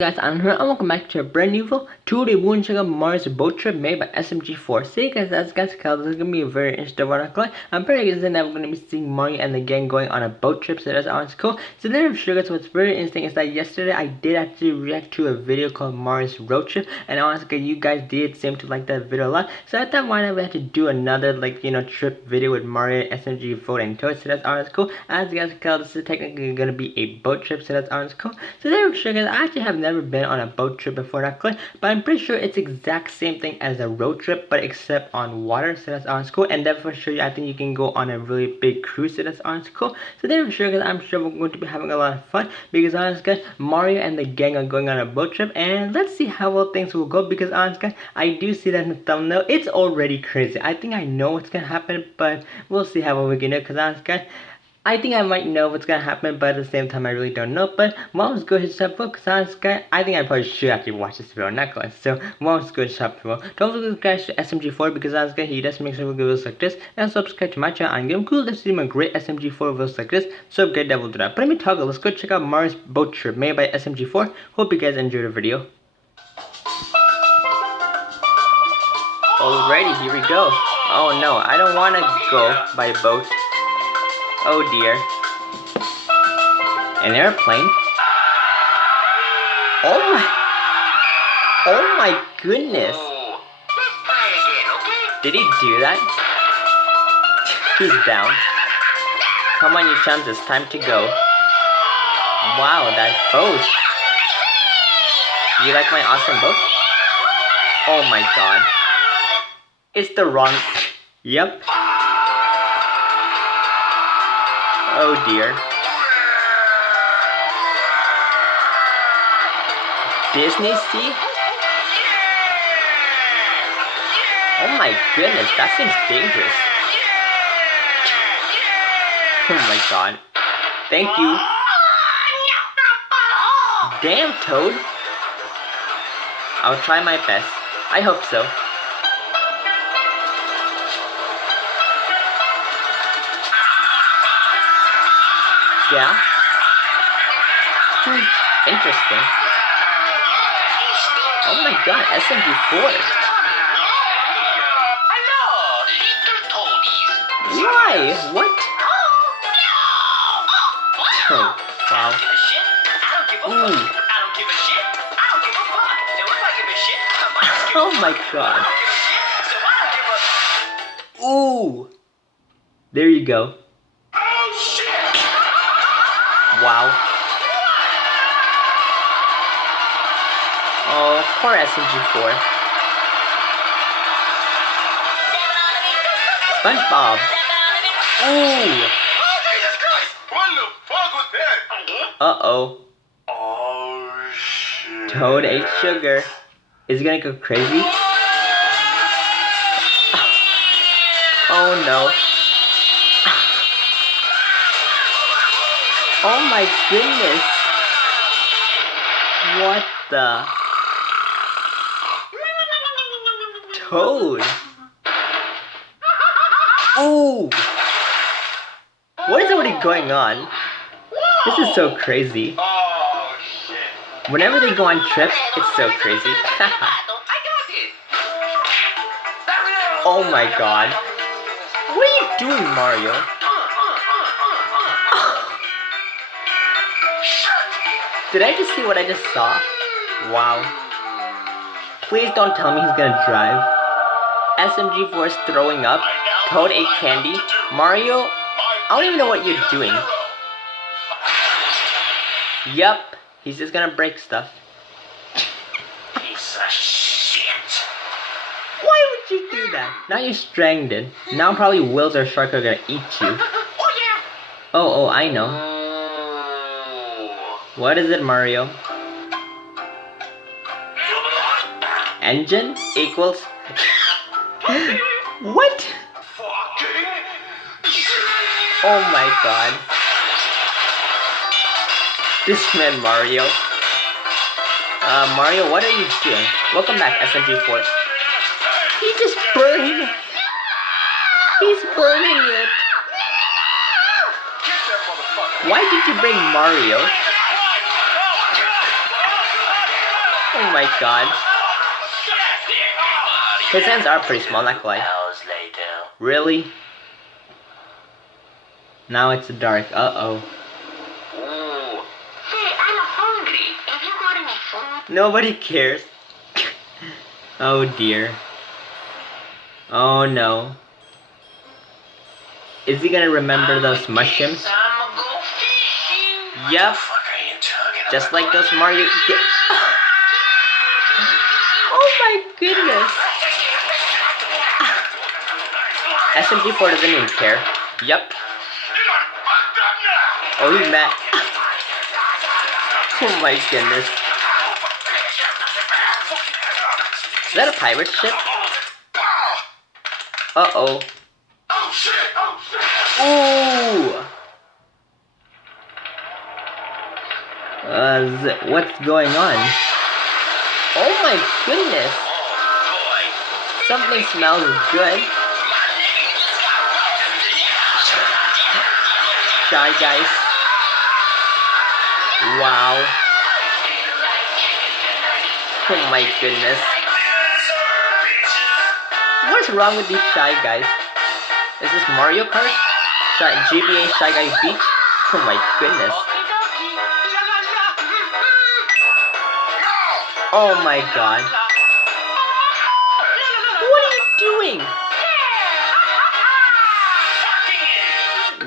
Guys, I'm here and welcome back to a brand new video. Today we're going to check out Mars boat trip made by SMG4. So guys, as guys can tell, this is going to be a very interesting one. I'm pretty excited that we're going to be seeing Mario and the gang going on a boat trip, so that's honestly cool. So then I'm sure guys, what's very interesting is that yesterday I did actually react to a video called Mars road trip, and honestly you guys did seem to like that video a lot. So I thought why not we have to do another trip video with Mario, SMG4 and Toad, so that's honestly cool. As you guys can tell, this is technically going to be a boat trip, so that's honestly cool. So then I'm sure guys, I actually have never been on a boat trip before, but I'm pretty sure it's exact same thing as a road trip, but except on water, so that's honestly cool. And then for sure I think you can go on a really big cruise, so that's honestly cool. So then for sure guys, I'm sure we're going to be having a lot of fun, because honestly guys, Mario and the gang are going on a boat trip, and let's see how well things will go, because honestly guys, I do see that in the thumbnail. It's already crazy. I think I know what's gonna happen, but we'll see how well we can do, because honestly guys, I think I might know what's gonna happen, but at the same time I really don't know. But let's go ahead and start book, because guys, I think I probably should actually watch this video, not going. So let's go ahead and start the video. Don't forget to subscribe to SMG4, because guys, he does make sure we videos like this, and subscribe to my channel and give him cool to see my great SMG4 videos like this. So great that will do that. But let me toggle. Let's go check out Mars boat trip made by SMG4. Hope you guys enjoyed the video. Alrighty, here we go. Oh no, I don't want to go by boat. Oh dear. An airplane? Oh my goodness. Did he do that? He's down. Come on you chums, it's time to go. Wow, that boat. You like my awesome boat? Oh my god. It's the wrong... Yep. Oh dear. Disney Sea? Oh my goodness, that seems dangerous. Oh my god. Thank you. Damn, Toad. I'll try my best. I hope so. Yeah? Interesting. Oh my god, SMG4. Why? What? Oh, wow. Ooh. Oh my god. Ooh. There you go. Wow. Oh, poor SMG4. SpongeBob. Ooh. Uh-oh. Oh, shit. Toad ate sugar. Is he gonna go crazy? Oh no. Oh my goodness. What the? Toad. Ooh. What is already going on? This is so crazy. Oh, shit. Whenever they go on trips, it's so crazy. Oh my god. What are you doing, Mario? Did I just see what I just saw? Wow. Please don't tell me he's gonna drive. SMG4 is throwing up. Toad ate candy. Mario, I don't even know what you're doing. Yup, he's just gonna break stuff. Piece of shit. Why would you do that? Now you're stranded. Now probably Wills or Shark are gonna eat you. Oh, I know. What is it, Mario? Engine equals... What? Oh my god. This man Mario. Mario, what are you doing? Welcome back, SMG4. He just burned. He's burning it. Why did you bring Mario? Oh my god. His hands are pretty small, not gonna lie. Hours later. Really? Now it's dark. Uh-oh. Ooh. Hey, I'm hungry. Have you got any food? Nobody cares. Oh dear. Oh no. Is he gonna remember those mushrooms? I'ma go fishing. Yep. What the fuck are you talking about? Just like those Mario. Oh my goodness. SMG4 doesn't even care. Yep. Oh, he's mad. Oh my goodness. Is that a pirate ship? Uh-oh. Oh shit! Oh shit! Ooh. What's going on? Oh my goodness. Something smells good. Shy guys. Wow. Oh my goodness. What's wrong with these shy guys? Is this Mario Kart? GBA Shy Guy Beach? Oh my goodness. Oh my god. What are you doing?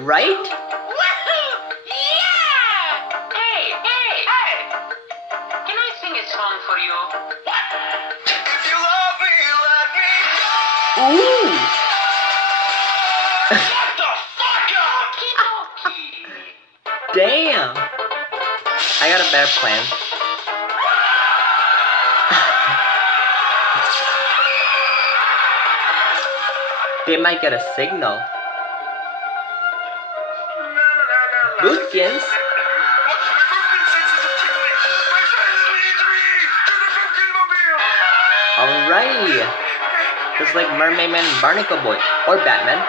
Right? Can I sing a song for you? If you love me, let me go. Ooh. Shut the fuck up! Damn. I got a better plan. They might get a signal. Bootkins? Alright. Just like Mermaid Man and Barnacle Boy. Or Batman.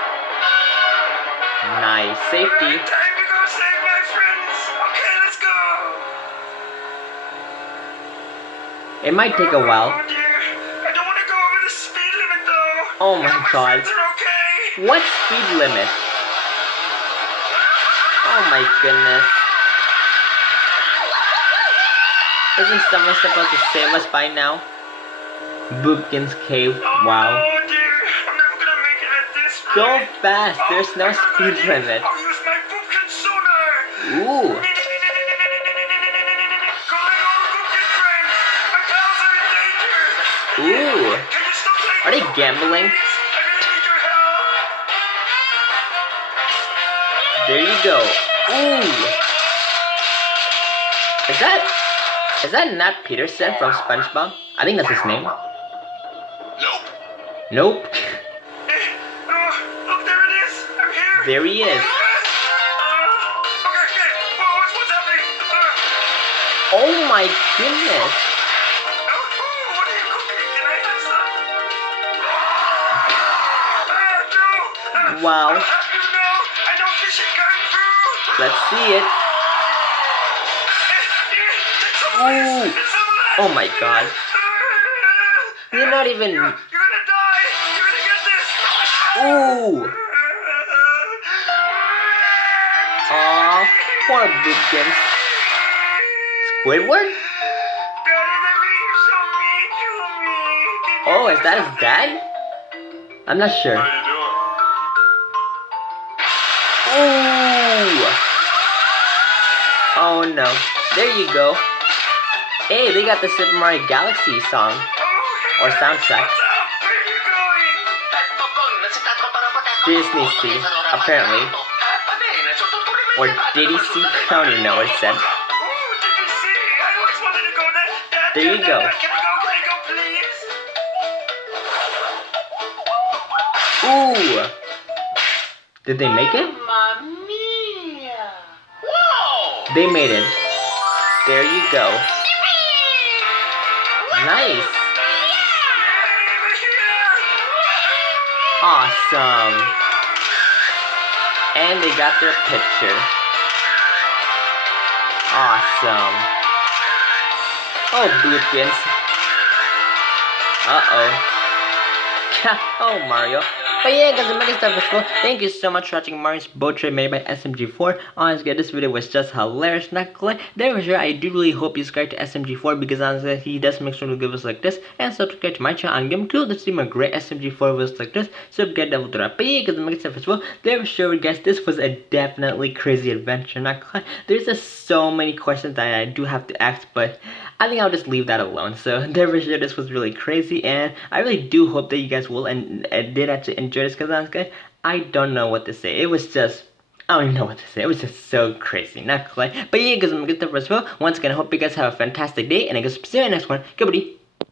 Nice. Safety. Time to go save my friends. Okay, let's go. It might take a while. Oh dear. I don't want to go over the speed limit though. Oh my My god. friends are okay. What speed limit? Oh my goodness. Isn't someone supposed to save us by now? Boopkins Cave. Wow. Oh dear. I'm never gonna make it at this rate. Go fast. There's no speed limit. I'll use my Boopkin sonar. Ooh. Calling all the Boopkin friends. My pals are in danger. Ooh. Can you stop playing? Are they gambling? Please? I really need your help. There you go. Ooh. Is that Nat Peterson from SpongeBob? I think that's his name. Nope. Nope. Oh, look, there it is. I'm here. There he is. Okay. Whoa, what's happening? Oh my goodness. What are you cooking? Can I have some? No. Wow. I'll have you know, I know fishing kung fu. Let's see it. Ooh. Oh my god. You're not even. You're gonna die. You're gonna get this. Ooh. Aw. Poor Boopkins. Squidward? Oh, is that his dad? I'm not sure. How you Ooh. Oh no. There you go. Hey, they got the Super Mario Galaxy song. Or soundtrack. Disney Sea, apparently. Or did he see? I don't even know what it said. There you go. Ooh. Did they make it? They made it. There you go. Nice. Awesome. And they got their picture. Awesome. Oh, Bluepins. Uh-oh. Oh, Mario. But yeah, guys, the mega stuff was cool. Thank you so much for watching Mario's boat trip made by SMG4. Honestly, this video was just hilarious. Not gonna lie, there for sure. I do really hope you subscribe to SMG4 because honestly, he does make sure to give us like this. And subscribe to my channel on Game Cool to see more great SMG4 videos like this. So get devil to that. But yeah, guys, the mega stuff as well. There for sure, guys, this was a definitely crazy adventure. Not gonna lie, there's just so many questions that I do have to ask, but I think I'll just leave that alone. So there for sure, this was really crazy, and I really do hope that you guys will and did actually enjoy this because honestly, I don't know what to say. It was just I don't even know what to say. It was just so crazy, not quite. But yeah, guys, I'm gonna get the first well. Once again, I hope you guys have a fantastic day, and I guess see you in the next one. Goodbye.